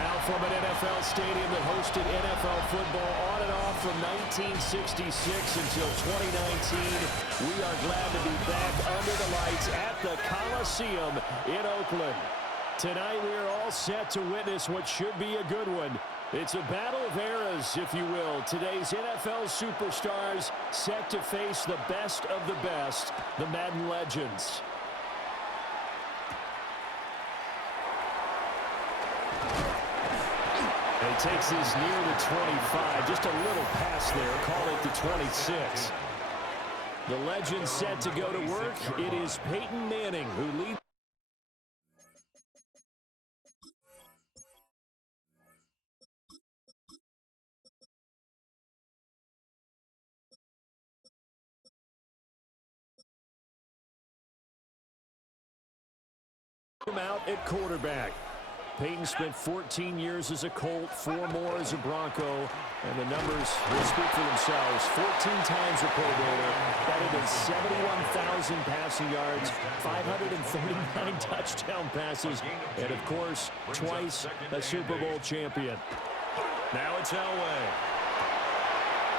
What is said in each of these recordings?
Now from an NFL stadium that hosted NFL football on and off from 1966 until 2019, we are glad to be back under the lights at the Coliseum in Oakland. Tonight we are all set to witness what should be a good one. It's a battle of eras, if you will. Today's NFL superstars set to face the best of the best, the Madden legends. He takes this near the 25, just a little pass there, call it the 26. The legend set to go to work. It is Peyton Manning who leads. Out at quarterback. Peyton spent 14 years as a Colt, 4 more as a Bronco, and the numbers will speak for themselves. 14 times a Pro Bowler, batted in 71,000 passing yards, 539 touchdown passes, and of course, twice a Super Bowl champion. Now it's Elway.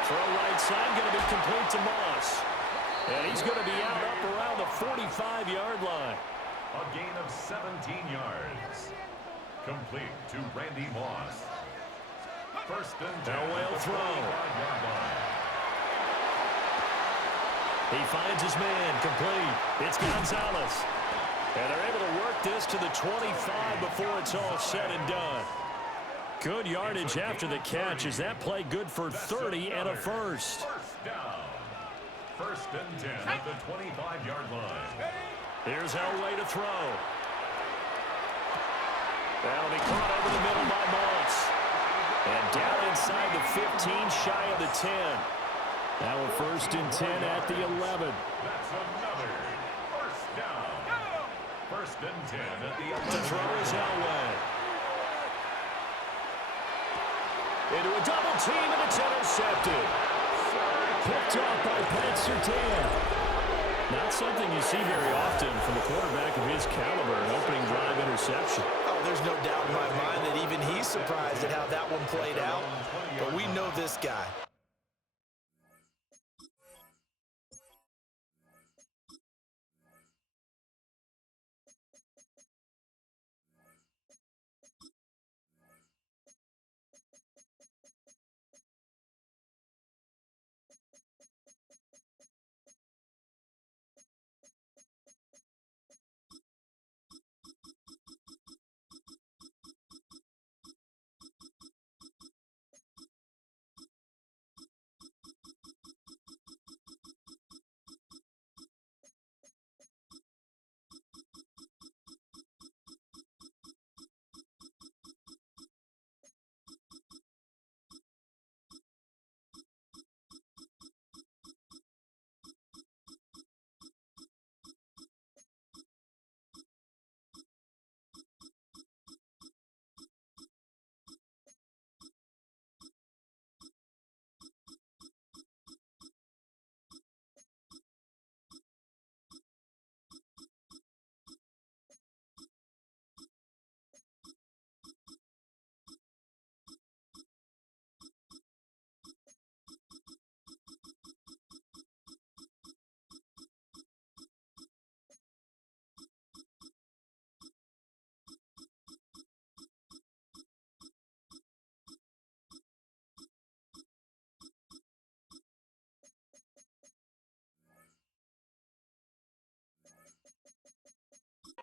Throw right side, going to be complete to Moss. And he's going to be out up around the 45-yard line. A gain of 17 yards. Complete to Randy Moss. First and 10. Elway will throw. He finds his man. Complete. It's Gonzalez. And they're able to work this to the 25 before it's all said and done. Good yardage after the catch. Is that play good for 30 and a first? First down. First and 10 at the 25-yard line. Here's Elway to throw. That'll be caught over the middle by Moss. And down inside the 15, shy of the 10. Now a first and 10 at the 11. That's another first down. First and 10 at the 11. To throw is Elway. Into a double team, and it's intercepted. Picked up by Pat Surtain. Not something you see very often from a quarterback of his caliber, an opening drive interception. Oh, there's no doubt in my mind that even he's surprised at how that one played out. But we know this guy.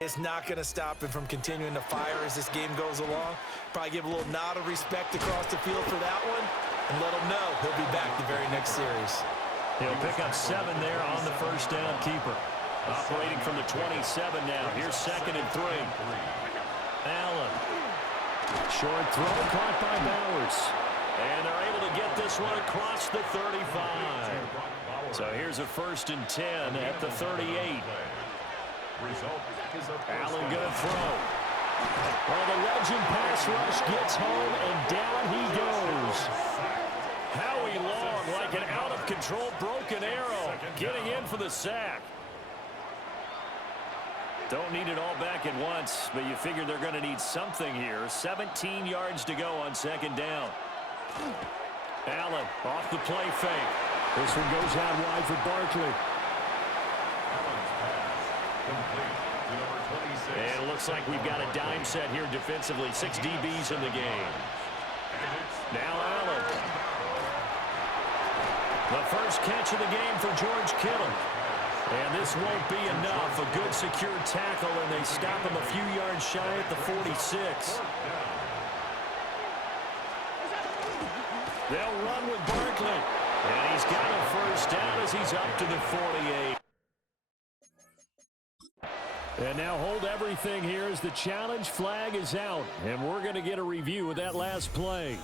It's not going to stop him from continuing to fire as this game goes along. Probably give a little nod of respect across the field for that one and let him know he'll be back the very next series. He'll pick up 7 there on the first down keeper. Operating from the 27 now. Here's second and 3. Allen. Short throw caught by Bowers. And they're able to get this one across the 35. So here's a first and 10 at the 38. Allen gonna throw. Well, the legend pass rush gets home, and down he goes. Howie Long, like an out-of-control broken arrow, getting in for the sack. Don't need it all back at once, but you figure they're going to need something here. 17 yards to go on second down. Allen off the play fake. This one goes out wide for Barkley. Allen's pass complete to number 26. And it looks like we've got a dime set here defensively. 6 DBs in the game. Now Allen. The first catch of the game for George Kittle. And this won't be enough. A good secure tackle, and they stop him a few yards shy at the 46. They'll run with Barkley. And he's got a first down as he's up to the 48. And now hold everything here as the challenge flag is out. And we're going to get a review of that last play.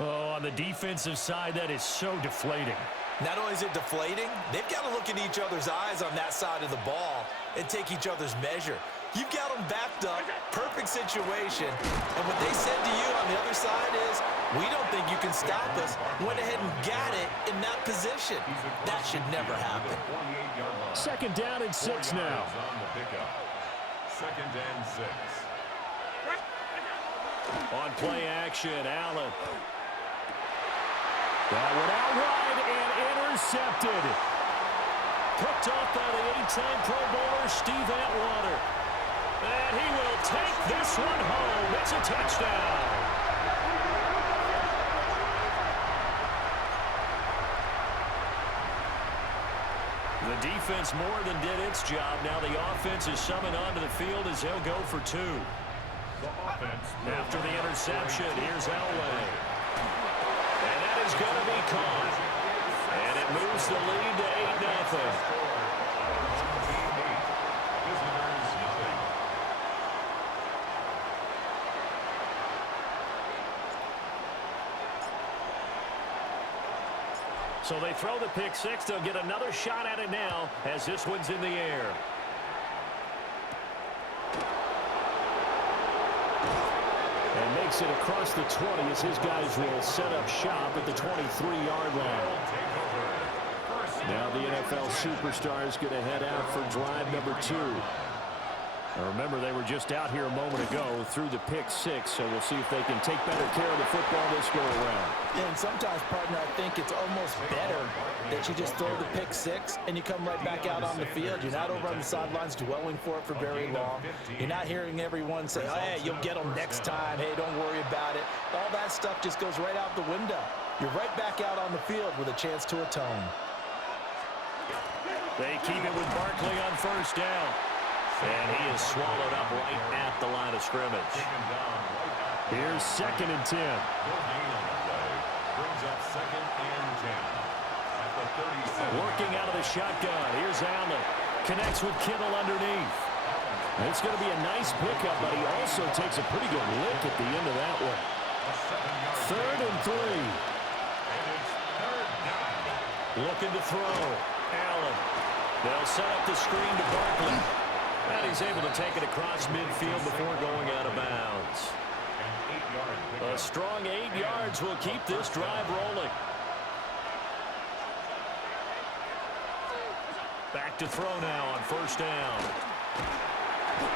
Oh, on the defensive side, that is so deflating. Not only is it deflating, they've got to look in each other's eyes on that side of the ball and take each other's measure. You've got them backed up, perfect situation, and what they said to you on the other side is, we don't think you can stop us. Went ahead and got it in that position. That should never happen. Second down and 6 now. Second and 6. On play action, Allen. That one out wide and intercepted. Picked off by the 8-time Pro Bowler Steve Atwater. And he will take this one home. It's a touchdown. The defense more than did its job. Now the offense is summoned onto the field as they'll go for 2. After the interception, here's Elway. And that is going to be caught. And it moves the lead to 8-0. So they throw the pick six. They'll get another shot at it now as this one's in the air. And makes it across the 20 as his guys will set up shop at the 23-yard line. Now the NFL superstars going to head out for drive number 2. Now remember, they were just out here a moment ago through the pick six, so we'll see if they can take better care of the football this go around. And sometimes, partner, I think it's almost better that you just throw the pick six and you come right back out on the field. You're not over on the sidelines dwelling for it for very long. You're not hearing everyone say, oh, hey, you'll get them next time. Hey, don't worry about it. All that stuff just goes right out the window. You're right back out on the field with a chance to atone. They keep it with Barkley on first down. And he is swallowed up right at the line of scrimmage. Here's 2nd and 10. Working out of the shotgun. Here's Allen. Connects with Kittle underneath. It's going to be a nice pickup, but he also takes a pretty good lick at the end of that one. 3rd and 3. Looking to throw. Allen. They'll set up the screen to Barkley. And he's able to take it across midfield before going out of bounds. A strong 8 yards will keep this drive rolling. Back to throw now on first down.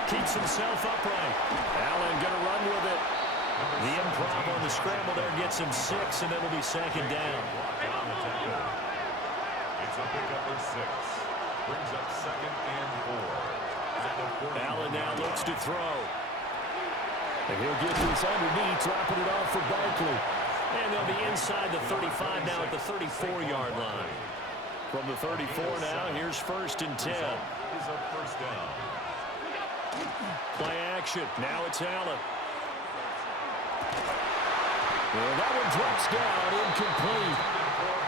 Keeps himself upright. Allen going to run with it. The improv on the scramble there gets him 6, and it'll be 2nd down. It's a pickup of 6. Brings up 2nd and 4. Allen now looks to throw. And he'll get this underneath, dropping it off for Barkley. And they'll be inside the 35 now at the 34-yard line. From the 34 now, here's 1st and 10. Is a first down. Play action. Now it's Allen. And that one drops down, incomplete.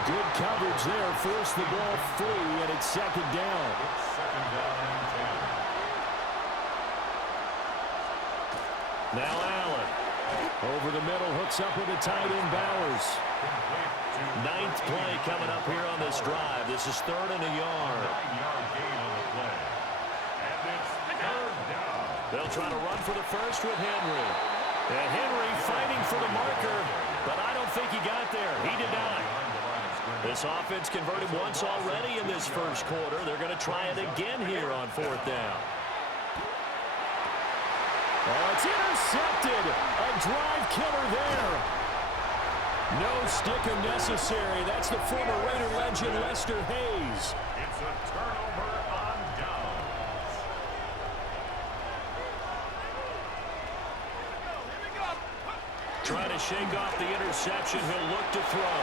Good coverage there, forced the ball free, and it's 2nd down. It's 2nd down and 10. Now Allen. Over the middle, hooks up with the tight end Bowers. 9th play coming up here on this drive. This is 3rd and a yard. 9-yard gain on the play. And it's 3rd down. They'll try to run for the first with Henry. And Henry fighting for the marker, but I don't think he got there. He did not. This offense converted once already in this first quarter. They're going to try it again here on 4th down. Oh, it's intercepted. A drive killer there. No sticking necessary. That's the former Raider legend, Lester Hayes. It's a turnover on downs. Trying to shake off the interception. He'll look to throw.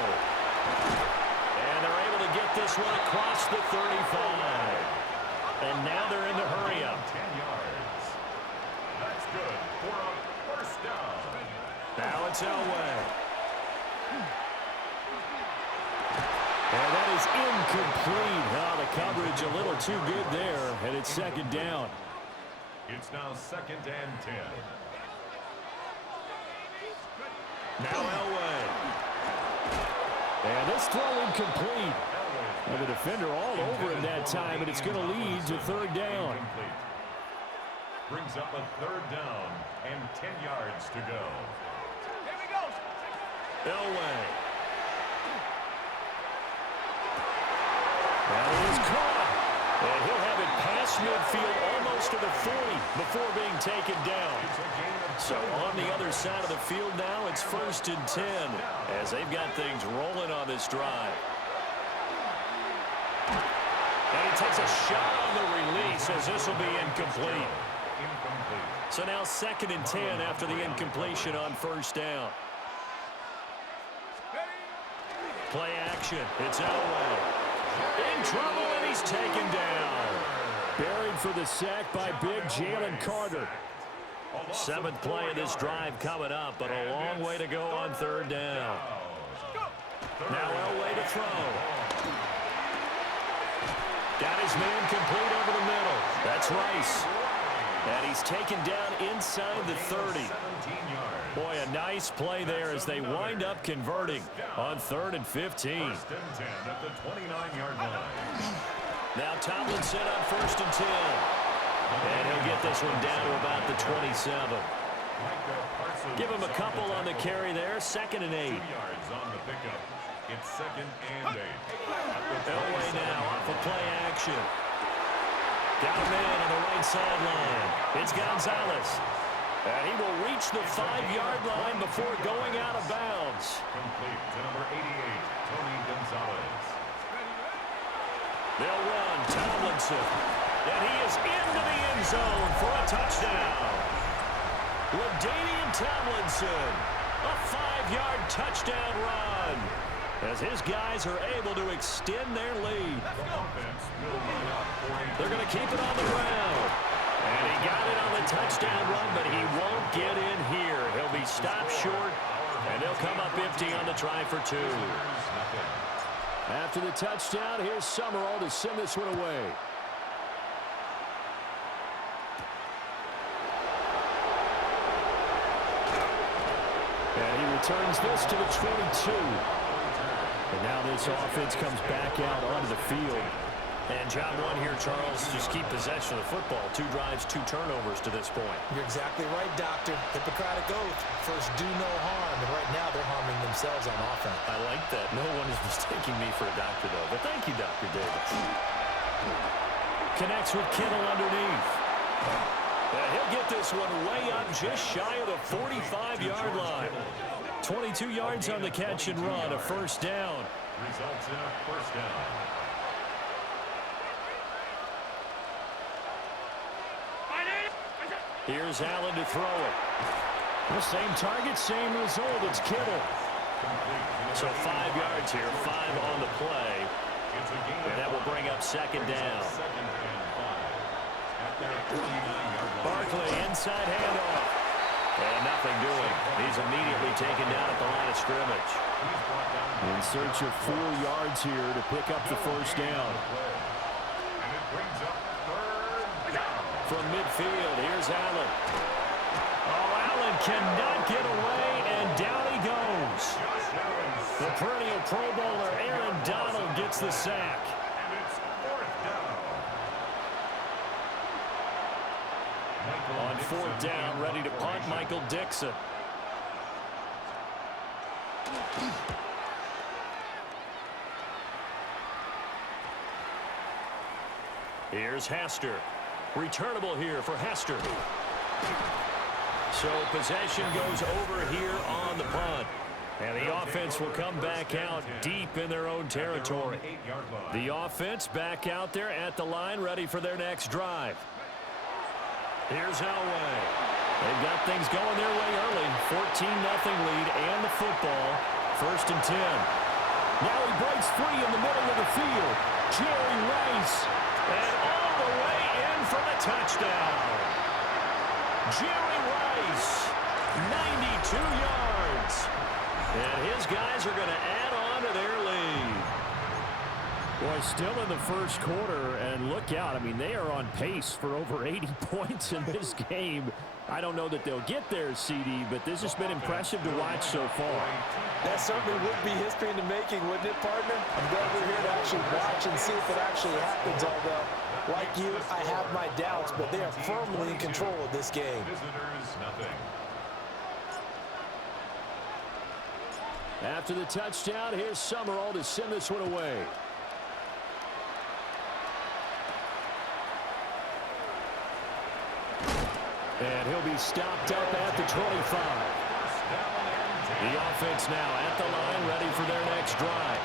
And they're able to get this one across the 35. And now they're in the hurry-up. 10 yards. That's good for a first down. Now it's Elway. And that is incomplete. Oh, the coverage a little too good there, and it's second down. It's now 2nd and 10. Now Elway. And this throw incomplete. And the defender all over him that time, and it's going to lead to third down. Incomplete. Brings up a 3rd down and 10 yards to go. Elway. That is caught. And he'll have it past midfield almost to the 40 before being taken down. So on the other side of the field now, it's 1st and 10 as they've got things rolling on this drive. And he takes a shot on the release as this will be incomplete. So now 2nd and 10 after the incompletion on 1st down. Play action. It's Elway. In trouble, and he's taken down. Buried for the sack by big Jalen Carter. 7th play of this drive coming up, but a long way to go on 3rd down. Now Elway to throw. Got his man complete over the middle. That's Rice. And he's taken down inside the 30. Boy, a nice play there as they wind up converting on 3rd and 15. 1st and 10 at the 29-yard line. Now Tomlinson on 1st and 10. And he'll get this one down to about the 27. Give him a couple on the carry there. 2nd and 8. 2 yards on the pickup. It's 2nd and 8. Elway now off of play action. Got a man on the right sideline. It's Gonzalez. And he will reach the 5-yard line before going out of bounds. Complete to number 88, Tony Gonzalez. They'll run Tomlinson. And he is into the end zone for a touchdown. LaDainian Tomlinson. A 5-yard touchdown run. As his guys are able to extend their lead. They're going to keep it on the ground. And he got it on the touchdown run, but he won't get in here. He'll be stopped short, and they'll come up empty on the try for 2. After the touchdown, here's Summerall to send this one away. And he returns this to the 22. And now this offense comes back out onto the field. And job one here, Charles, just keep possession of the football. 2 drives, 2 turnovers to this point. You're exactly right, Doctor. Hippocratic oath. First, do no harm. And right now, they're harming themselves on offense. I like that. No one is mistaking me for a doctor, though. But thank you, Dr. Davis. Connects with Kittle underneath. And he'll get this one way up just shy of the 45-yard line. 22 yards on the catch and run, a 1st down. Results in a 1st down. Here's Allen to throw it. The same target, same result. It's Kittle. So 5 yards here, 5 on the play. And that will bring up 2nd down. Barkley, inside handoff. And nothing doing. He's immediately taken down at the line of scrimmage. In search of 4 yards here to pick up the 1st down. And it brings up 3rd down. From midfield, here's Allen. Oh, Allen cannot get away, and down he goes. The perennial Pro Bowler, Aaron Donald, gets the sack. And it's 4th down. On 4th down, ready to punt, Michael Dixon. Here's Hester. Returnable here for Hester. So possession goes over here on the punt. And the offense will come back out deep in their own territory. The offense back out there at the line, ready for their next drive. Here's Elway. They've got things going their way early. 14-0 lead and the football. 1st and 10. Now he breaks free in the middle of the field. Jerry Rice. And all the way in for the touchdown. Jerry Rice. 92 yards. And his guys are going to add on to their lead. Boy, still in the first quarter, and look out. I mean, they are on pace for over 80 points in this game. I don't know that they'll get there, CD, but this has been impressive to watch so far. That certainly would be history in the making, wouldn't it, partner? I'm glad we're here to actually watch and see if it actually happens, although, like you, I have my doubts, but they are firmly in control of this game. Visitors, nothing. After the touchdown, here's Summerall to send this one away. And he'll be stopped up at the 25. The offense now at the line, ready for their next drive.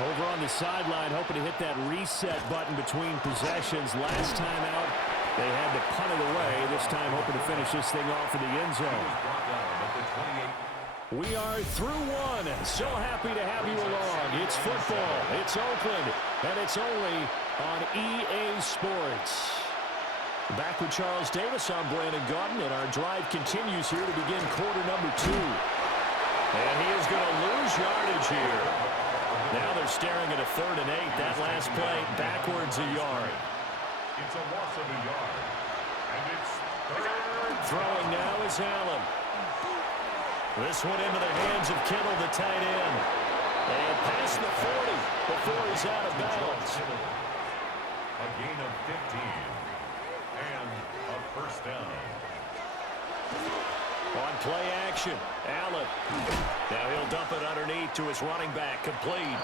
Over on the sideline, hoping to hit that reset button between possessions. Last time out, they had to punt it away. This time, hoping to finish this thing off in the end zone. We are through one. So happy to have you along. It's football. It's Oakland. And it's only on EA Sports. Back with Charles Davis, I'm Brandon Gaudin, and our drive continues here to begin quarter number 2. And he is going to lose yardage here. Now they're staring at a 3rd and 8. That last play backwards a yard. It's a loss of a yard. And it's third. Throwing now is Allen. This one into the hands of Kittle, the tight end. And past the 40 before he's out of bounds. A gain of 15. And a first down. On play action, Allen. Now he'll dump it underneath to his running back, complete.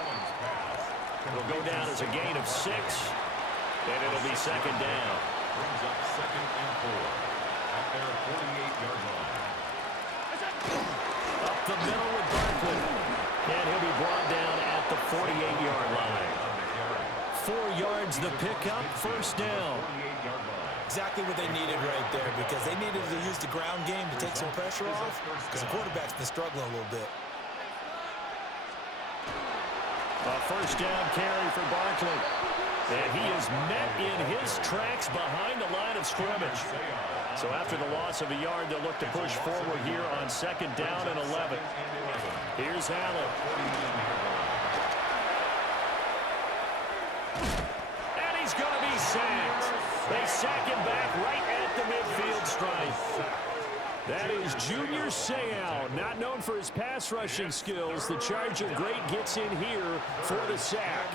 It'll go down as a gain of 6. And it'll be 2nd down. Brings up 2nd and 4 at their 48-yard line. Up the middle with Barkley. And he'll be brought down at the 48-yard line. 4 yards the pickup, 1st down. Exactly what they needed right there, because they needed to use the ground game to take some pressure off, because the quarterback's been struggling a little bit. A 1st down carry for Barkley. And he is met in his tracks behind the line of scrimmage. So after the loss of a yard, they'll look to push forward here on 2nd down and 11. Here's Allen. And he's going to be sacked. They sack him back right at the midfield stripe. That is Junior Seau, not known for his pass rushing skills. The Charger great gets in here for the sack.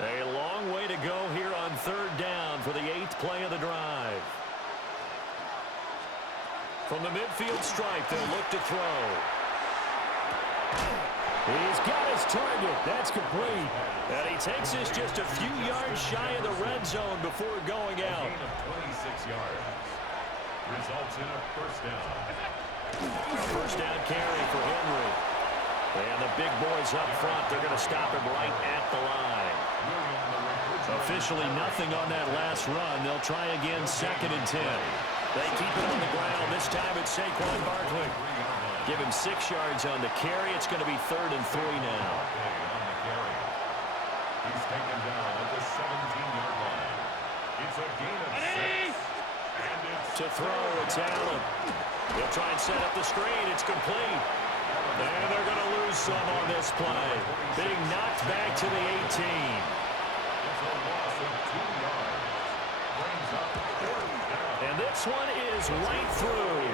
A long way to go here on 3rd down for the 8th play of the drive. From the midfield stripe, they'll look to throw. He's got his target. That's complete. And he takes this just a few yards shy of the red zone before going out. A gain of 26 yards. Results in a first down. A 1st down carry for Henry. And the big boys up front, they're going to stop him right at the line. Officially nothing on that last run. They'll try again 2nd and 10. They keep it on the ground. This time it's Saquon Barkley. Give him 6 yards on the carry. It's going to be 3rd and 3 now. He's taken down at the 17-yard line. It's a gain of 6. And it's To throw, it's Allen. They'll try and set up the screen. It's complete. And they're going to lose some on this play. Being knocked back to the 18. It's a loss of 2 yards. Brings up 4th down. And this one is right through.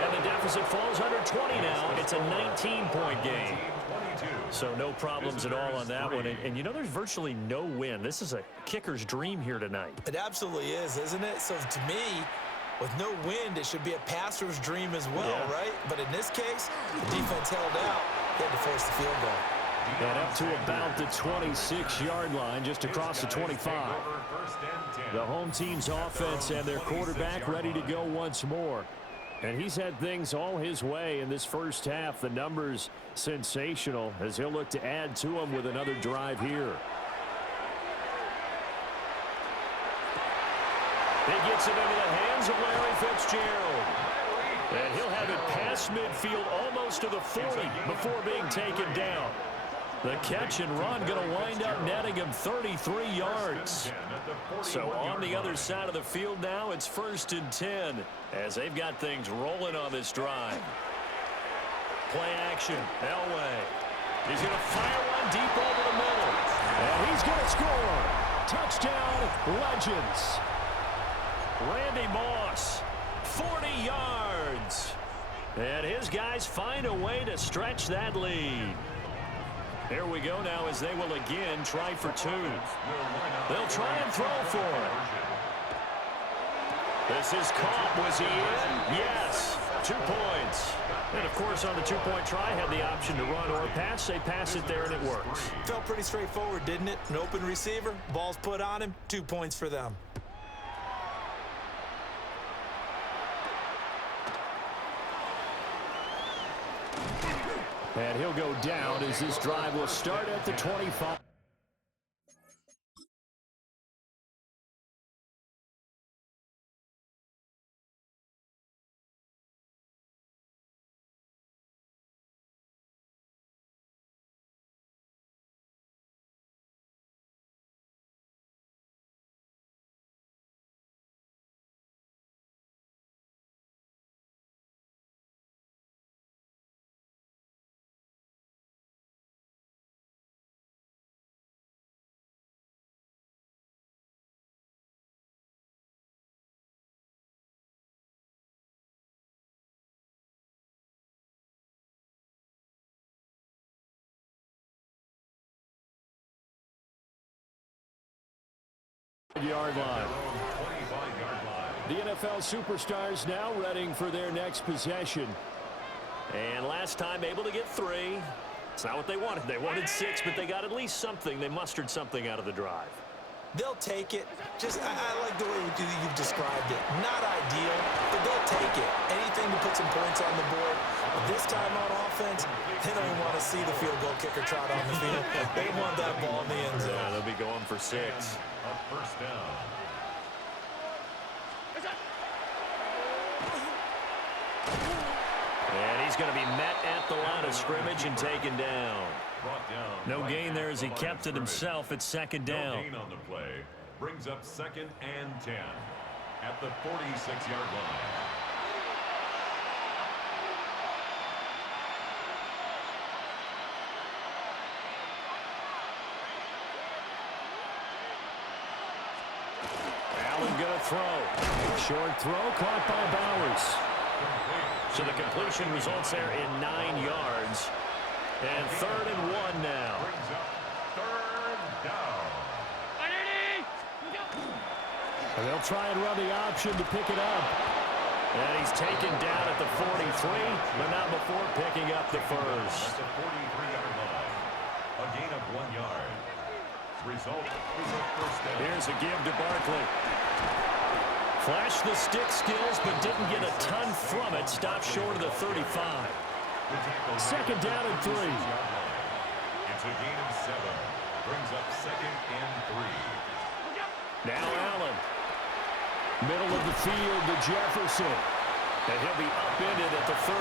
And the deficit falls under 20 now. It's a 19-point game. 22. So no problems at all on that one. And you know, there's virtually no win. This is a kicker's dream here tonight. It absolutely is, isn't it? So to me, with no wind, it should be a passer's dream as well, right? But in this case, the defense held out. They had to force the field goal. And up to about the 26-yard line, just across the 25. The home team's offense and their quarterback ready to go once more. And he's had things all his way in this first half. The numbers sensational as he'll look to add to them with another drive here. He gets it into the hands of Larry Fitzgerald. And he'll have it past midfield almost to the 40 before being taken down. The catch and run going to wind up netting him 33 yards. So on the other side of the field now, it's 1st and 10 as they've got things rolling on this drive. Play action. Elway. He's going to fire one deep over the middle. And he's going to score. Touchdown, Legends. Randy Moss, 40 yards. And his guys find a way to stretch that lead. Here we go now as they will again try for 2. They'll try and throw for it. This is caught. Was he in? Yes. 2 points. And, of course, on the 2-point try, had the option to run or pass. They pass it there, and it works. Felt pretty straightforward, didn't it? An open receiver, ball's put on him, 2 points for them. And he'll go down as this drive will start at the 25. Yard line. The NFL superstars now ready for their next possession. And last time able to get 3. It's not what they wanted. They wanted 6, but they got at least something. They mustered something out of the drive. They'll take it. I like the way you've described it. Not ideal, but they'll take it. Anything to put some points on the board. But this time on offense, they don't even want to see the field goal kicker trot on the field. They want that ball in the end zone. Yeah, they'll be going for 6. A 1st down. And he's going to be met at the line of scrimmage and taken down. No gain there as he kept it himself. It's 2nd down. No gain on the play. Brings up 2nd and 10 at the 46-yard line. Allen going to throw. Short throw caught by Bowers. So the completion results there in 9 yards. And 3rd and 1 now. Brings up 3rd down. And they'll try and run the option to pick it up. And he's taken down at the 43, but not before picking up the first. At the 43-yard line. A gain of 1 yard. Result is a 1st down. Here's a give to Barkley. Flashed the stick skills, but didn't get a ton from it. Stopped short of the 35. 2nd down and 3. It's a gain of 7. Brings up 2nd and 3. Now Allen. Middle of the field to Jefferson. And he'll be upended at the 33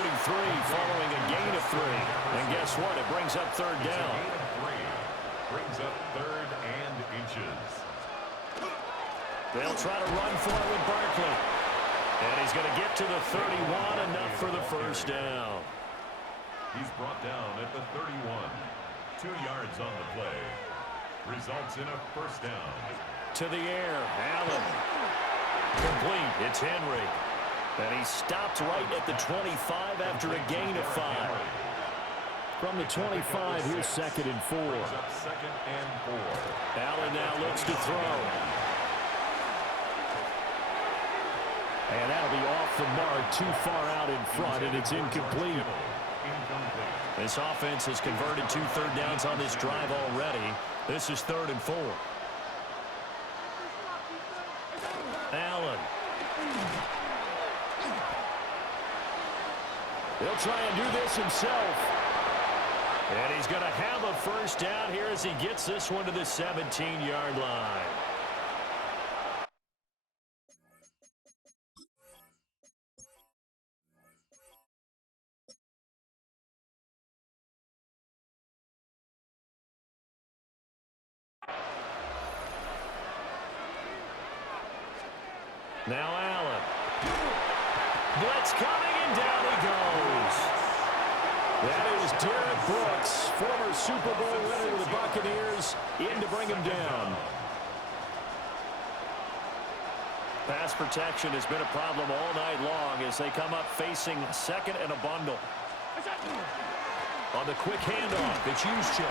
following a gain of 3. And guess what? It brings up 3rd It's a down. gain of 3. Brings up 3rd and inches. They'll try to run for it with Barkley. And he's going to get to the 31, enough for the 1st down. He's brought down at the 31. 2 yards on the play. Results in a 1st down. To the air, Allen. Complete, it's Henry. And he stopped right at the 25 after a gain of 5. From the 25, here's 2nd and 4. Brings up 2nd and 4. Allen now looks to throw. And that'll be off the mark, too far out in front, and it's incomplete. incomplete. This offense has converted 2 third downs on this drive already. This is 3rd and 4. Allen. He'll try and do this himself. And he's going to have a first down here as he gets this one to the 17-yard line. Now Allen. Blitz coming, and down he goes. That is Derek Brooks, former Super Bowl winner with the Buccaneers, in to bring him down. Pass protection has been a problem all night long as they come up facing 2nd and a bundle. On the quick handoff, it's Juszczyk.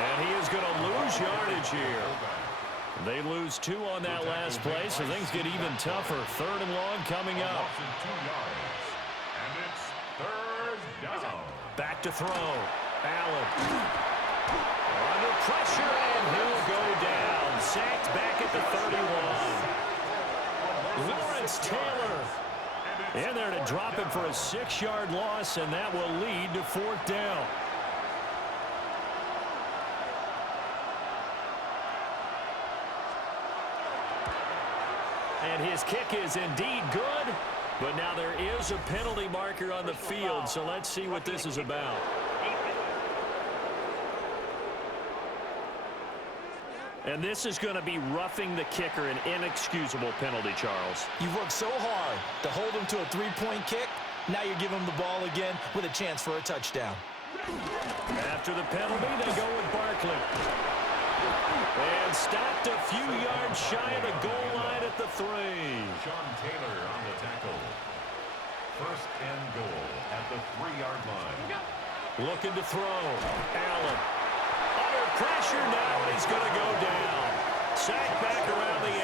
And he is going to lose yardage here. They lose 2 on that last play, so things get even tougher. 3rd and long coming up. And it's 3rd down. Back to throw. Allen. Under pressure, and he'll go down. Sacked back at the 31. Lawrence Taylor in there to drop him for a 6-yard loss, and that will lead to 4th down. And his kick is indeed good, but now there is a penalty marker on the field, so let's see what this is about. And this is going to be roughing the kicker, an inexcusable penalty, Charles. You've worked so hard to hold him to a 3-point kick. Now you're giving him the ball again with a chance for a touchdown. After the penalty, they go with Barkley. And stopped a few yards shy of the goal line at the 3. Sean Taylor on the tackle. 1st and goal at the 3-yard line. Looking to throw. Allen. Under pressure now, and he's going to go down. Sacked back around the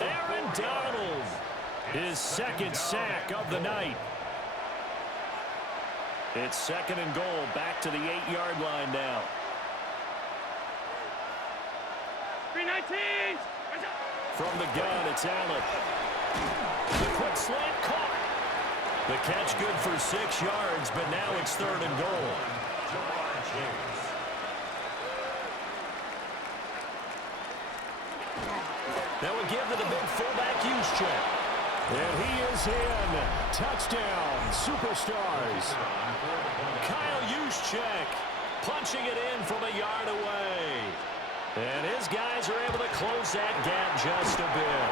8. Aaron Donald. His 2nd sack of the night. It's 2nd and goal, back to the 8-yard line now. 319. From the gun, it's Allen. The quick slant caught. The catch good for 6 yards, but now it's 3rd and goal. Jamar Chase. That would give to the big fullback Juszczyk. And he is in. Touchdown, Superstars. Kyle Juszczyk punching it in from a yard away. And his guys are able to close that gap just a bit.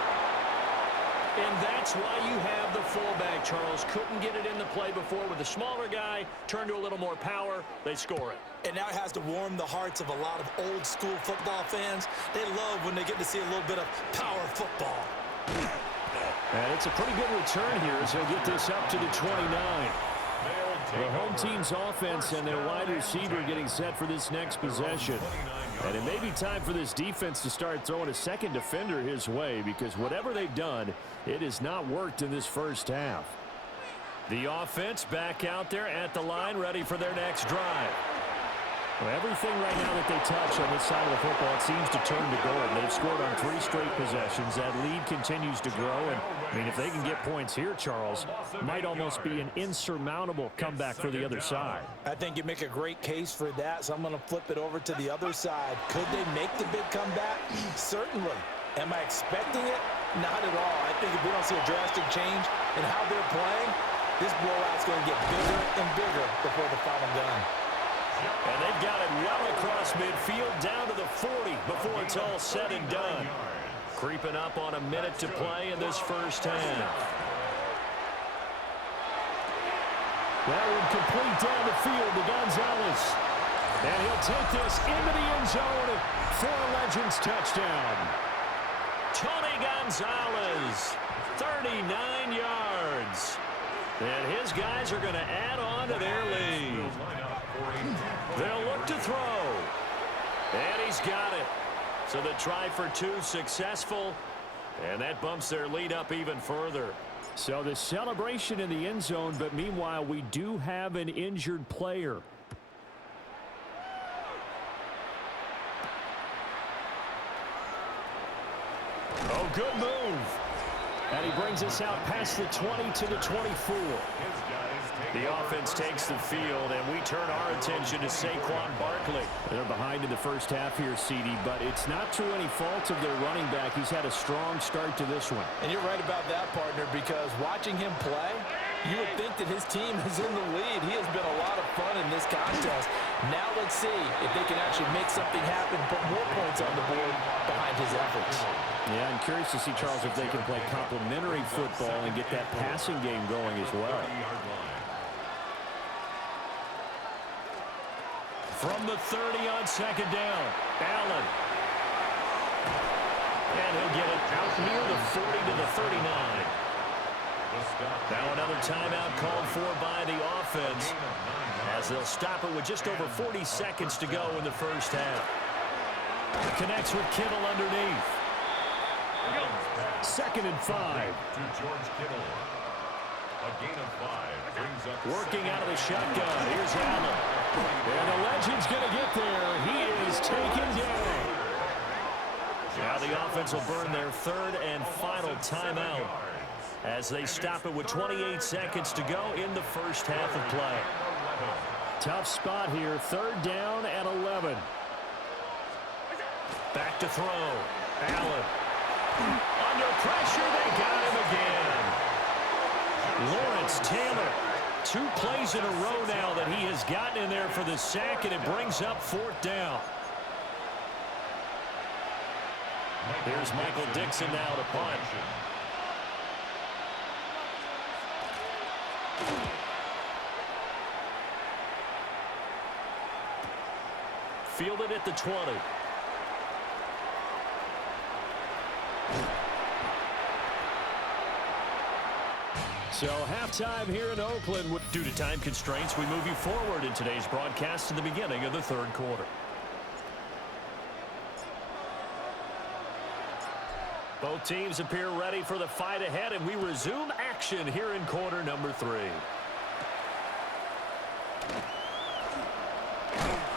And that's why you have the fullback, Charles. Couldn't get it into play before with the smaller guy. Turned to a little more power. They score it. And now it has to warm the hearts of a lot of old-school football fans. They love when they get to see a little bit of power football. And it's a pretty good return here as he'll get this up to the 29. The home team's offense and their wide receiver getting set for this next possession. And it may be time for this defense to start throwing a second defender his way, because whatever they've done, it has not worked in this first half. The offense back out there at the line, ready for their next drive. Well, everything right now that they touch on this side of the football, it seems to turn to gold. They've scored on 3 straight possessions. That lead continues to grow. And, I mean, if they can get points here, Charles, might almost be an insurmountable comeback for the other side. I think you make a great case for that, so I'm going to flip it over to the other side. Could they make the big comeback? Certainly. Am I expecting it? Not at all. I think if we don't see a drastic change in how they're playing, this blowout's going to get bigger and bigger before the final gun. And they've got it well across midfield down to the 40 before it's all said and done. Creeping up on a minute to play in this first half. That one complete down the field to Gonzalez. And he'll take this into the end zone for a Legends touchdown. Tony Gonzalez, 39 yards. And his guys are going to add on to their lead. They'll look to throw. And he's got it. So the try for 2 successful. And that bumps their lead up even further. So the celebration in the end zone, but meanwhile, we do have an injured player. Oh, good move. And he brings us out past the 20 to the 24. The offense takes the field, and we turn our attention to Saquon Barkley. They're behind in the first half here, CD, but it's not through any fault of their running back. He's had a strong start to this one. And you're right about that, partner, because watching him play, you would think that his team is in the lead. He has been a lot of fun in this contest. Now let's see if they can actually make something happen, put more points on the board behind his efforts. Yeah, I'm curious to see, Charles, if they can play complementary football and get that passing game going as well. From the 30 on second down, Allen. And he'll get it out near the 40 to the 39. Now another timeout called for by the offense, as they'll stop it with just over 40 seconds to go in the first half. Connects with Kittle underneath. 2nd and 5. To George Kittle. A gain of 5 brings up Working out of the shotgun. Here's Allen. And the legend's going to get there. He is taken down. Now the offense will burn their 3rd and final timeout as they stop it with 28 seconds to go in the first half of play. Tough spot here. 3rd down and 11. Back to throw. Allen. Under pressure, they got him again. Lawrence Taylor. 2 plays in a row now that he has gotten in there for the sack, and it brings up 4th down. Here's Michael Dixon now to punt. Fielded at the 20. So halftime here in Oakland. Due to time constraints, we move you forward in today's broadcast to the beginning of the 3rd quarter. Both teams appear ready for the fight ahead, and we resume action here in quarter number 3.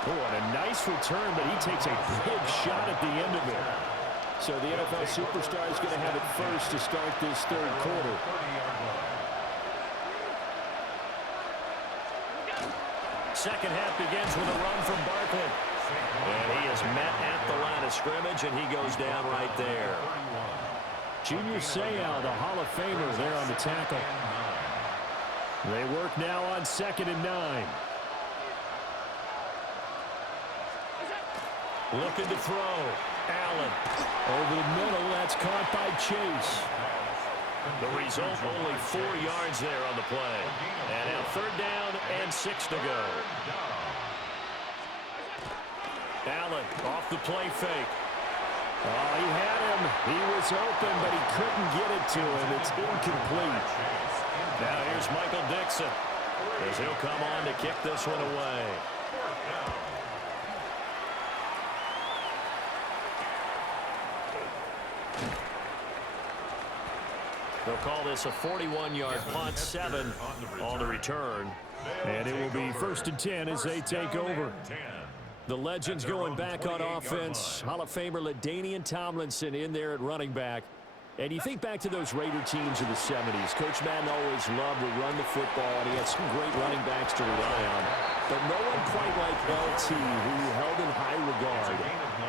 Oh, and a nice return, but he takes a big shot at the end of it. So the NFL superstar is going to have it first to start this 3rd quarter. Second half begins with a run from Barkley. And he is met at the line of scrimmage, and he goes down right there. Junior Seau, the Hall of Famer, there on the tackle. They work now on 2nd and 9. Looking to throw. Allen. Over the middle, that's caught by Chase. The result, only 4 yards there on the play. And now 3rd down and 6 to go. Allen off the play fake. Oh, he had him. He was open, but he couldn't get it to him. It's incomplete. Now here's Michael Dixon, as he'll come on to kick this one away. They'll call this a 41-yard punt, 7 on the return. And it will be 1st and 10 as they take over. The Legends going back on offense. Hall of Famer LaDainian Tomlinson in there at running back. And you think back to those Raider teams of the 70s. Coach Madden always loved to run the football, and he had some great running backs to rely on. But no one quite like LT, who he held in high regard.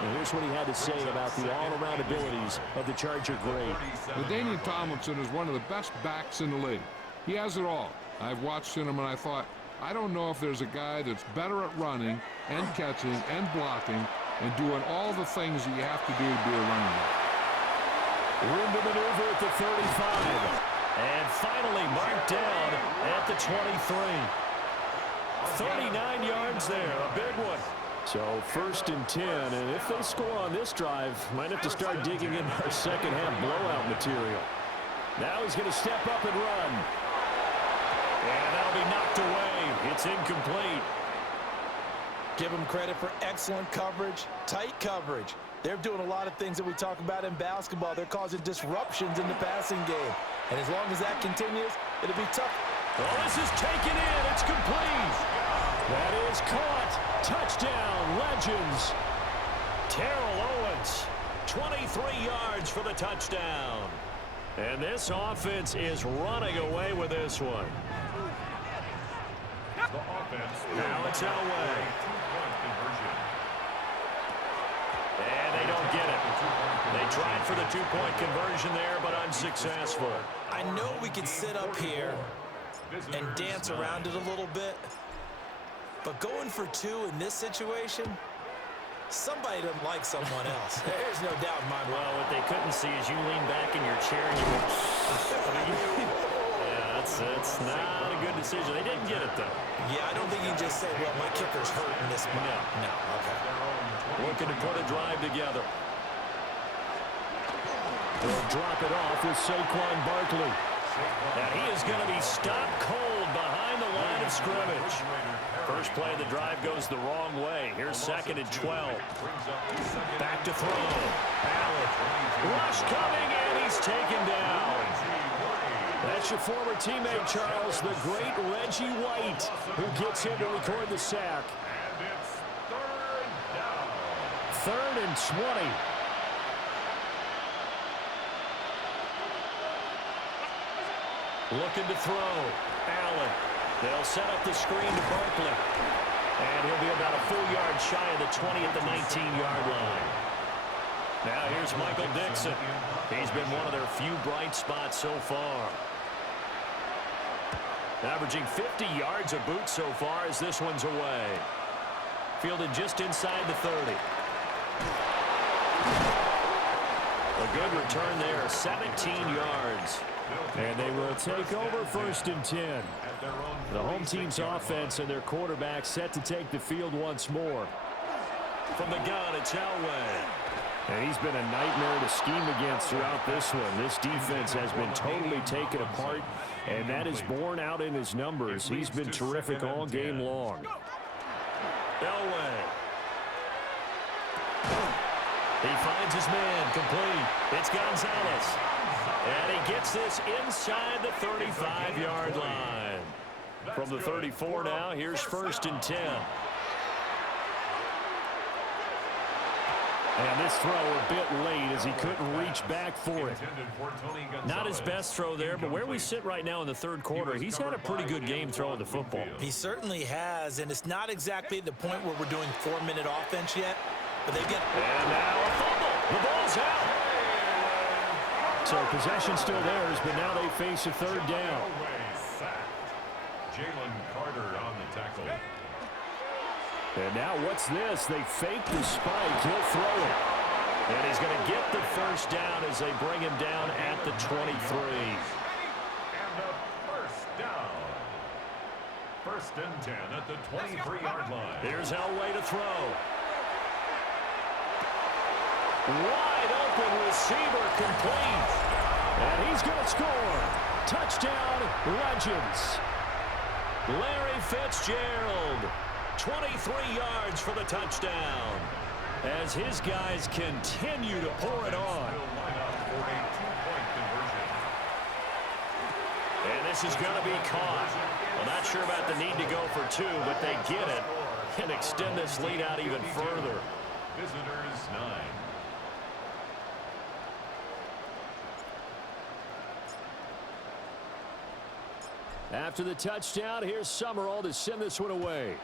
And here's what he had to say about the all-around abilities of the Charger great. LaDainian Tomlinson is one of the best backs in the league. He has it all. I've watched him and I thought, I don't know if there's a guy that's better at running and catching and blocking and doing all the things that you have to do to be a running back. Room to maneuver at the 35. And finally marked down at the 23. 39 yards there, a big one. So 1st and 10, and if they score on this drive, might have to start digging in our second half blowout material. Now he's going to step up and run. And that'll be knocked away. It's incomplete. Give them credit for excellent coverage, tight coverage. They're doing a lot of things that we talk about in basketball. They're causing disruptions in the passing game. And as long as that continues, it'll be tough. Oh, this is taken in. It's complete. That is caught. Touchdown, Legends. Terrell Owens, 23 yards for the touchdown. And this offense is running away with this one. The offense. Now it's Elway. And they don't get it. They tried for the two-point conversion there, but unsuccessful. I know we could sit up here and dance around it a little bit, but going for two in this situation, somebody doesn't like someone else. There's no doubt in my mind. Well, what they couldn't see is you lean back in your chair and you went, yeah, that's not a good decision. They didn't get it, though. Yeah, I don't think you can just say, well, my kicker's hurt in this spot. No, okay. Looking to put a drive together. They'll drop it off with Saquon Barkley. And he is going to be stopped cold behind the line of scrimmage. First play of the drive goes the wrong way. Here's 2nd and 12. Back to throw. Allen. Rush coming, and he's taken down. That's your former teammate, Charles, the great Reggie White, who gets in to record the sack. And it's third down. 3rd and 20. Looking to throw. Allen. They'll set up the screen to Barkley. And he'll be about a full yard shy of the 20 at the 19-yard line. Now here's Michael Dixon. He's been one of their few bright spots so far. Averaging 50 yards a boot so far as this one's away. Fielded just inside the 30. A good return there, 17 yards. And they will take over 1st and 10. The home team's offense and their quarterback set to take the field once more. From the gun, it's Elway. And he's been a nightmare to scheme against throughout this one. This defense has been totally taken apart, and that is borne out in his numbers. He's been terrific all game long. Elway. He finds his man, complete. It's Gonzalez. And he gets this inside the 35-yard line. From the 34 now, here's 1st and 10. And this throw a bit late as he couldn't reach back for it. Not his best throw there, but where we sit right now in the 3rd quarter, he's had a pretty good game throwing the football. He certainly has, and it's not exactly the point where we're doing 4-minute offense yet, but they get... And now a fumble. The ball's out. So possession still theirs, but now they face a 3rd down. Jalen Carter on the tackle. And now what's this? They fake the spike. He'll throw it. And he's going to get the 1st down as they bring him down at the 23. And a 1st down. 1st and 10 at the 23-yard line. Here's Elway to throw. Wide open receiver, complete. And he's going to score. Touchdown, Legends. Larry Fitzgerald, 23 yards for the touchdown. As his guys continue to pour it on. And this is going to be caught. I'm not sure about the need to go for 2, but they get it and extend this lead out even further. Visitors 9. After the touchdown, here's Summerall to send this one away.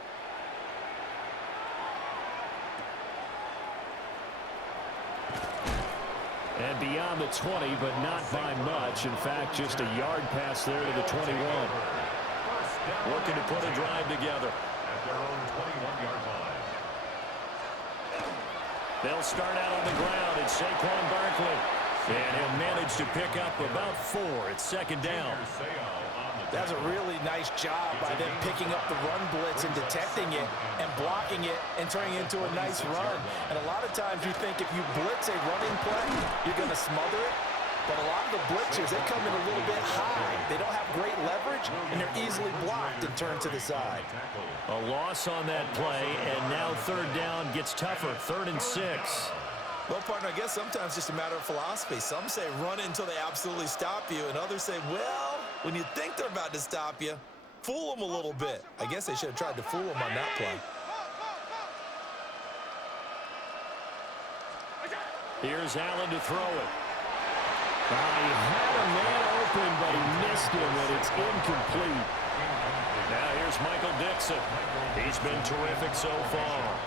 And beyond the 20, but not by much. In fact, just a yard pass there to the 21. Looking to put a drive together. At their own 21-yard line. They'll start out on the ground. It's Saquon Barkley. And he'll manage to pick up about 4. It's 2nd down. That's a really nice job by them picking up the run blitz and detecting it and blocking it and turning it into a nice run. And a lot of times you think if you blitz a running play, you're going to smother it. But a lot of the blitzers, they come in a little bit high. They don't have great leverage, and they're easily blocked and turned to the side. A loss on that play, and now third down gets tougher. 3rd and 6. Well, partner, I guess sometimes it's just a matter of philosophy. Some say run it until they absolutely stop you, and others say, well, when you think they're about to stop you, fool them a little bit. I guess they should have tried to fool them on that play. Here's Allen to throw it. He had a man open, but he missed him, and it's incomplete. Now here's Michael Dixon. He's been terrific so far.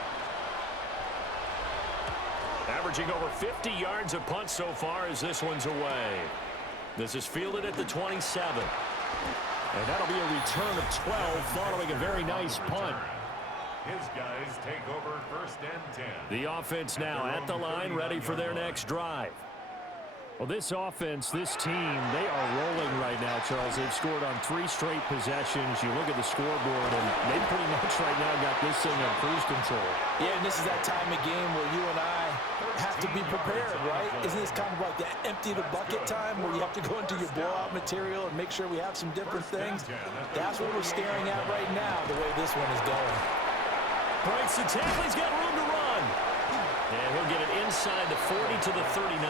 Averaging over 50 yards a punt so far as this one's away. This is fielded at the 27. And that'll be a return of 12 following a very nice punt. His guys take over 1st and 10. The offense now at the line, ready for their next drive. Well, this offense, this team, they are rolling right now, Charles. They've scored on 3 straight possessions. You look at the scoreboard, and they pretty much right now got this thing on cruise control. Yeah, and this is that time of game where you and I have to be prepared, right? Isn't this kind of like that empty the bucket time where you have to go into your blowout material and make sure we have some different things? That's what we're staring at right now, the way this one is going. Breaks the tackle. He's got room to run. And he'll get it inside the 40 to the 39.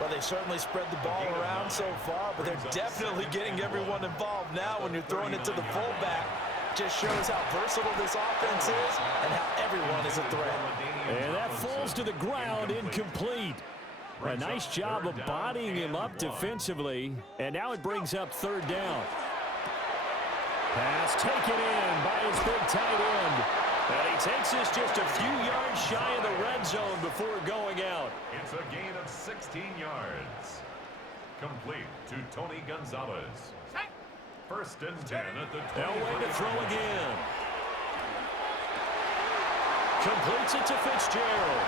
Well, they certainly spread the ball around so far, but they're definitely getting everyone involved now when you're throwing it to the fullback. Just shows how versatile this offense is and how everyone is a threat. And that falls to the ground, incomplete. A nice job of bodying him up defensively, and now it brings up 3rd down. Pass taken in by his big tight end. And he takes this just a few yards shy of the red zone before going out. It's a gain of 16 yards. Complete to Tony Gonzalez. 1st and 10 at the 20. Elway to throw again. Completes it to Fitzgerald.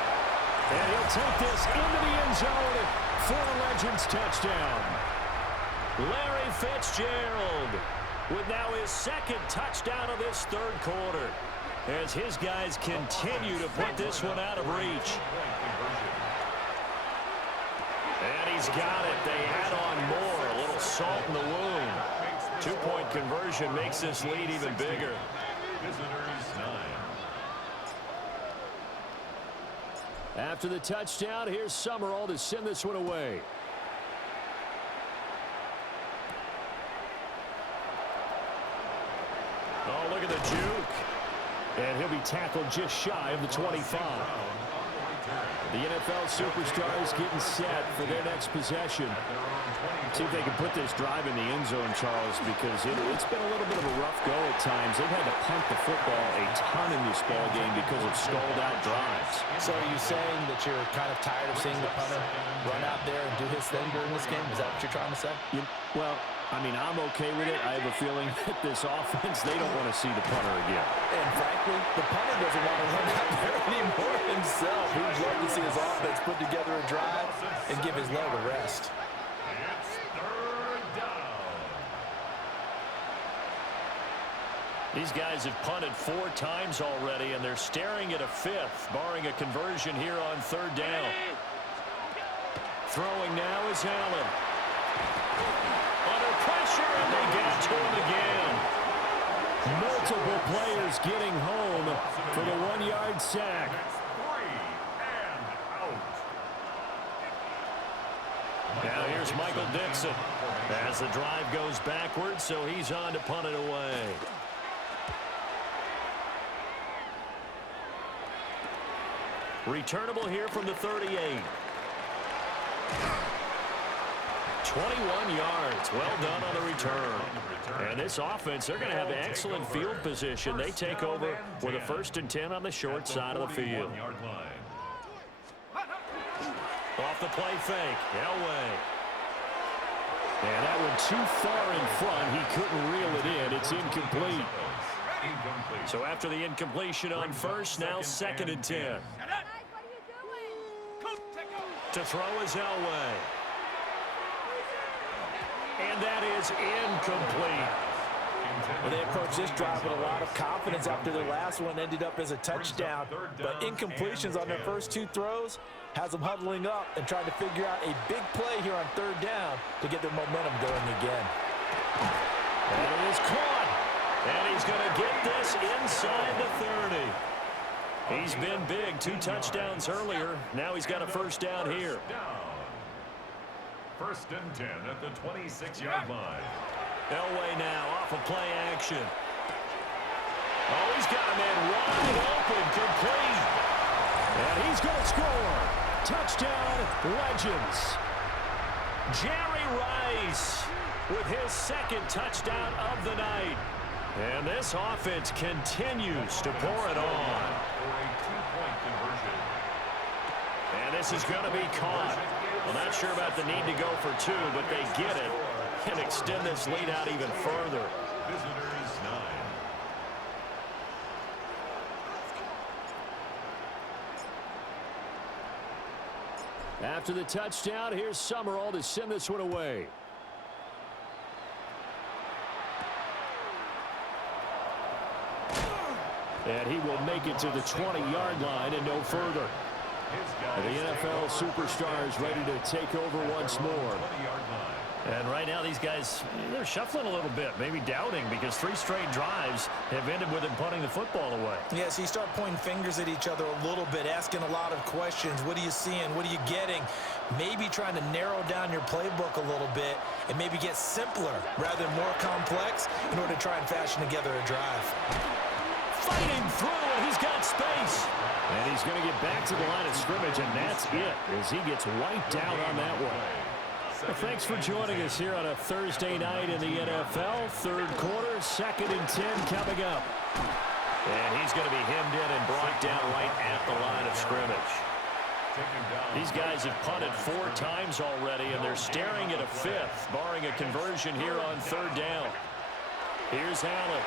And he'll take this into the end zone for a Legends touchdown. Larry Fitzgerald with now his 2nd touchdown of this 3rd quarter, as his guys continue to put this one out of reach. And he's got it. They add on more. A little salt in the wound. 2-point conversion makes this lead even bigger. Visitors 9. After the touchdown, here's Summerall to send this one away. Oh, look at the juke. And he'll be tackled just shy of the 25. The NFL superstars getting set for their next possession. See if they can put this drive in the end zone, Charles, because it's been a little bit of a rough go at times. They've had to punt the football a ton in this ball game because of stalled-out drives. So are you saying that you're kind of tired of seeing the punter run out there and do his thing during this game? Is that what you're trying to say? Well, I mean, I'm okay with it. I have a feeling that this offense, they don't want to see the punter again. And frankly, the punter doesn't want to run out there anymore himself. He would love to see his offense put together a drive and give his leg a rest. It's 3rd down. These guys have punted 4 times already, and they're staring at a 5th, barring a conversion here on 3rd down. Throwing now is Allen. Under pressure, and they get to him again. Multiple players getting home for the 1-yard sack. It's 3 and out. Now here's Michael Dixon as the drive goes backwards, so he's on to punt it away. Returnable here from the 38. 21 yards. Well done on the return. And this offense, they're going to have excellent field position. They take over with a 1st and 10 on the short side of the field. Off the play fake. Elway. And that one too far in front. He couldn't reel it in. It's incomplete. So after the incompletion on 1st, now 2nd and 10. To throw is Elway. And that is incomplete. Well, they approached this drive with a lot of confidence after their last one ended up as a touchdown. But incompletions on their first 2 throws, has them huddling up and trying to figure out a big play here on third down to get their momentum going again. And it is caught. And he's going to get this inside the 30. He's been big. 2 touchdowns earlier. Now he's got a first down here. First and 10 at the 26-yard line. Elway now off of play action. Oh, he's got a man wide open, complete. And he's going to score. Touchdown, Legends. Jerry Rice with his second touchdown of the night. And this offense continues to pour it on. For a 2-point conversion. And this is going to be caught. Well, not sure about the need to go for 2, but they get it and extend this lead out even further. Visitors 9. After the touchdown, here's Summerall to send this one away. And he will make it to the 20-yard line and no further. The NFL superstars ready to take over once more. And right now these guys, they're shuffling a little bit, maybe doubting, because 3 straight drives have ended with them punting the football away. Yeah, so you start pointing fingers at each other a little bit, asking a lot of questions. What are you seeing? What are you getting? Maybe trying to narrow down your playbook a little bit and maybe get simpler rather than more complex in order to try and fashion together a drive. Fighting through, and he's got space. And he's going to get back to the line of scrimmage, and that's it as he gets wiped out on that one. Well, thanks for joining us here on a Thursday night in the NFL. Third quarter, 2nd and 10 coming up. And he's going to be hemmed in and brought down right at the line of scrimmage. These guys have punted 4 times already, and they're staring at a 5th, barring a conversion here on third down. Here's Allen.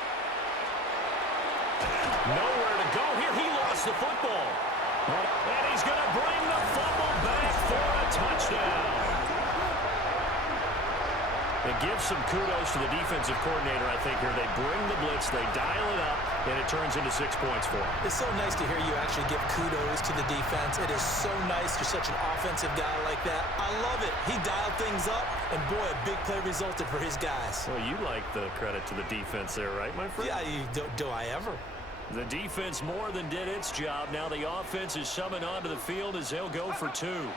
Nowhere to go here. He lost the football. And he's going to bring the fumble back for a touchdown. It gives some kudos to the defensive coordinator, I think, here. They bring the blitz, they dial it up, and it turns into 6 points for them. It's so nice to hear you actually give kudos to the defense. It is so nice. You're such an offensive guy like that. I love it. He dialed things up, and boy, a big play resulted for his guys. Well, you like the credit to the defense there, right, my friend? Yeah, do I ever? The defense more than did its job. Now the offense is summoned onto the field as they'll go for 2. And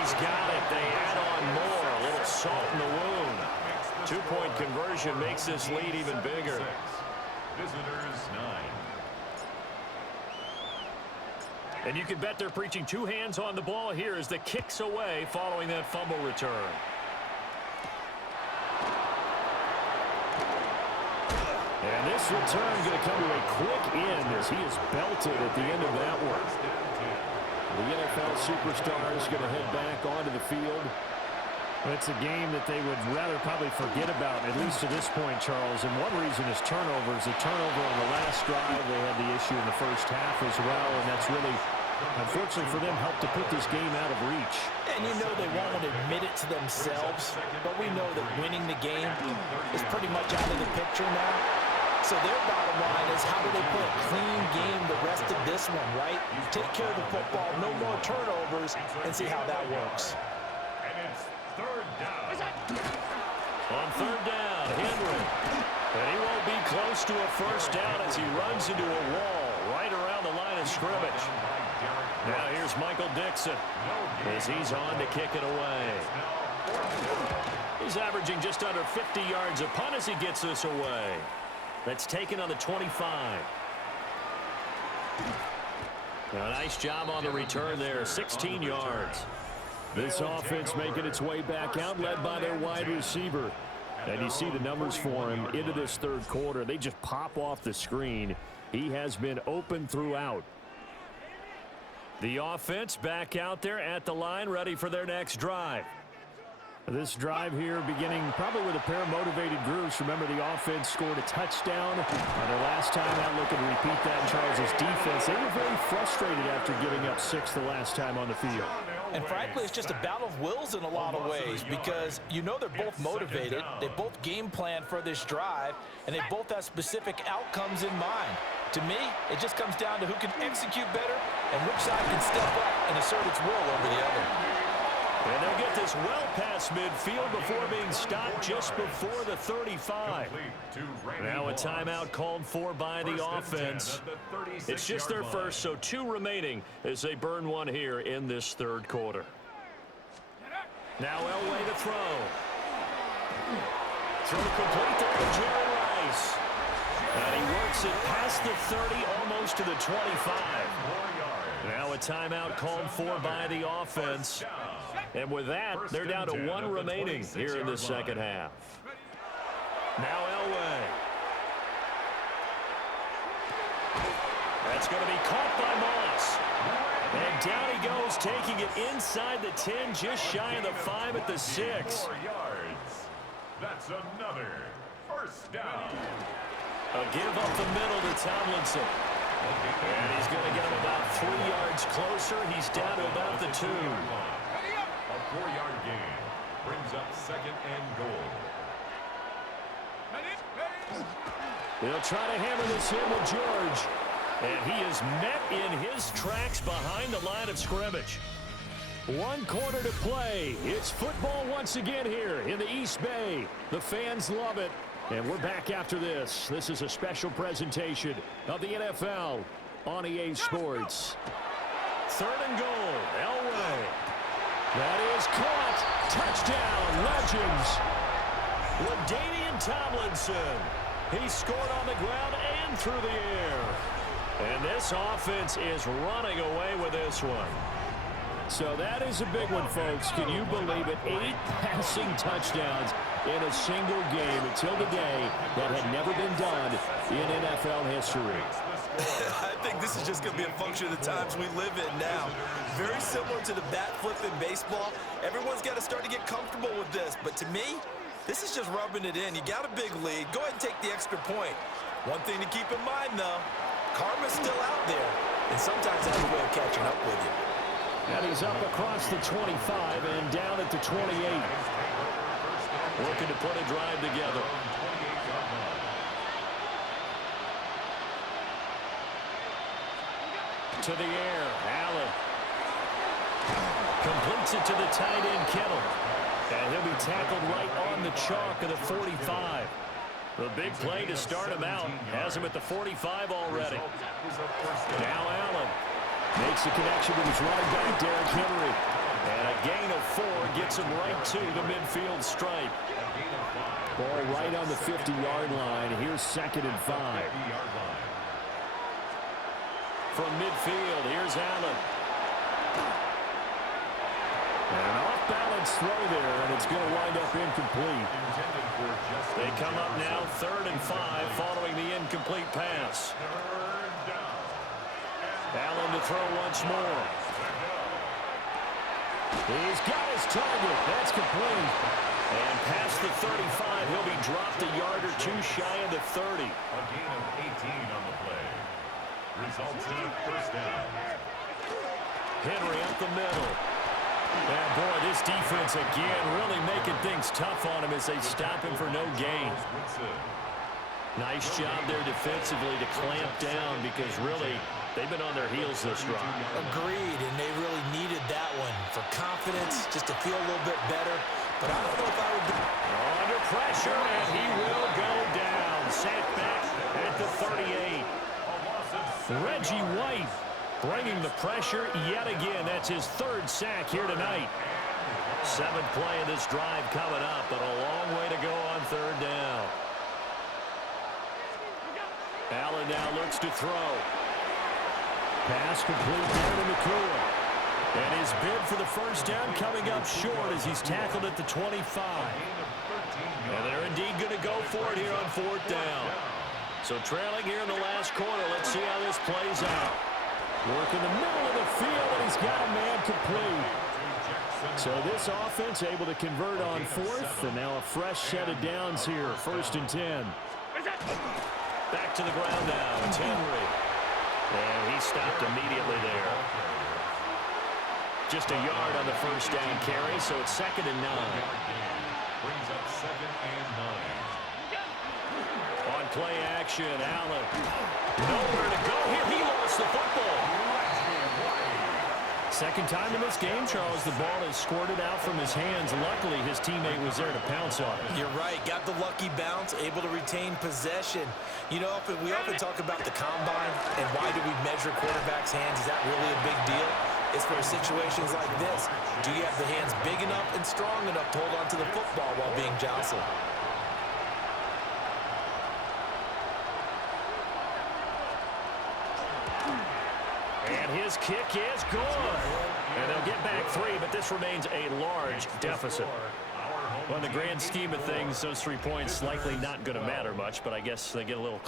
he's got it. They add on more. A little salt in the wound. 2-point conversion makes this lead even bigger. Visitors 9. And you can bet they're preaching 2 hands on the ball here as the kick's away following that fumble return. And this return going to come to a quick end as he is belted at the end of that one. The NFL superstars going to head back onto the field. It's a game that they would rather probably forget about, at least to this point, Charles. And one reason is turnovers. The turnover on the last drive, they had the issue in the first half as well, and that's really, unfortunately for them, helped to put this game out of reach. And you know they won't admit it to themselves, but we know that winning the game is pretty much out of the picture now. So their bottom line is, how do they play a clean game the rest of this one, right? Take care of the football, no more turnovers, and see how that works. And it's third down. On third down, Henry. And he won't be close to a first down as he runs into a wall right around the line of scrimmage. Now here's Michael Dixon as he's on to kick it away. He's averaging just under 50 yards a punt as he gets this away. That's taken on the 25. Now, nice job on the return there, 16 yards. This offense making its way back out, led by their wide receiver. And you see the numbers for him into this third quarter. They just pop off the screen. He has been open throughout. The offense back out there at the line, ready for their next drive. This drive here beginning probably with a pair of motivated groups. Remember, the offense scored a touchdown on their last time out. Looking to repeat that. Charles' defense, they were very frustrated after giving up 6 the last time on the field. And frankly, it's just a battle of wills in a lot of ways because you know they're both motivated. They both game plan for this drive, and they both have specific outcomes in mind. To me, it just comes down to who can execute better and which side can step up and assert its will over the other. And they'll get this well past midfield before being stopped just before the 35. Now a timeout called for by the offense. It's just their first, so 2 remaining as they burn one here in this third quarter. Now Elway to throw. Throw complete there to Jerry Rice. And he works it past the 30, almost to the 25. Now a timeout called for by the offense. And with that, they're down to 1 remaining here in the second half. Now Elway. That's going to be caught by Moss. And down he goes, taking it inside the 10, just shy of the 5 at the 6. That's another first down. A give up the middle to Tomlinson. And he's going to get him about 3 yards closer. He's down to about the 2. A 4-yard gain brings up 2nd and goal. They'll try to hammer this in with George. And he is met in his tracks behind the line of scrimmage. 1 quarter to play. It's football once again here in the East Bay. The fans love it. And we're back after this. This is a special presentation of the NFL on EA Sports. 3rd and goal. Elway. That is caught. Touchdown, Legends. LaDainian Tomlinson. He scored on the ground and through the air. And this offense is running away with this one. So that is a big one, folks. Can you believe it? 8 passing touchdowns in a single game until today that had never been done in NFL history. I think this is just going to be a function of the times we live in now. Very similar to the bat flip in baseball. Everyone's got to start to get comfortable with this. But to me, this is just rubbing it in. You got a big lead. Go ahead and take the extra point. One thing to keep in mind, though, karma's still out there. And sometimes it has a way of catching up with you. And he's up across the 25 and down at the 28. Looking to put a drive together. To the air, Allen. Completes it to the tight end, Kittle. And he'll be tackled right on the chalk of the 45. The big play to start him out. Has him at the 45 already. Now Allen. Makes the connection with his running back, Derrick Henry. And a gain of 4 gets him right to the midfield stripe. Ball right on the 50-yard line. Here's 2nd and 5. From midfield, here's Allen. And an off-balance throw there, and it's going to wind up incomplete. They come up now 3rd and 5 following the incomplete pass. Allen to throw once more. He's got his target. That's complete. And past the 35, he'll be dropped a yard or 2 shy of the 30. A gain of 18 on the play. Results in a first down. Henry up the middle. And boy, this defense again really making things tough on him as they stop him for no gain. Nice job there defensively to clamp down because really they've been on their heels this drive. Agreed, and they really needed that one for confidence, just to feel a little bit better. But I don't know if I would be under pressure, and he will go down. Sacked back at the 38. Reggie White bringing the pressure yet again. That's his 3rd sack here tonight. 7th play of this drive coming up, but a long way to go on 3rd down. Allen now looks to throw. Pass complete down to McCool. And his bid for the first down coming up short as he's tackled at the 25. And they're indeed going to go for it here on 4th down. So trailing here in the last quarter. Let's see how this plays out. Work in the middle of the field, and he's got a man complete. So this offense able to convert on 4th, and now a fresh set of downs here. 1st and 10. Back to the ground now. It's Henry. And he stopped immediately there. Just a yard on the first down carry, so it's 2nd and 9. Brings up 2nd and 9. On play action, Allen. Nowhere to go here. He lost the football. Second time in this game, Charles, the ball is squirted out from his hands. Luckily, his teammate was there to pounce on it. You're right. Got the lucky bounce, able to retain possession. You know, we often talk about the combine and why do we measure quarterbacks' hands. Is that really a big deal? It's for situations like this. Do you have the hands big enough and strong enough to hold on to the football while being jostled? And his kick is good. And they'll get back 3, but this remains a large deficit. Well, in the grand scheme of things, those 3 points likely not going to matter much, but I guess they get a little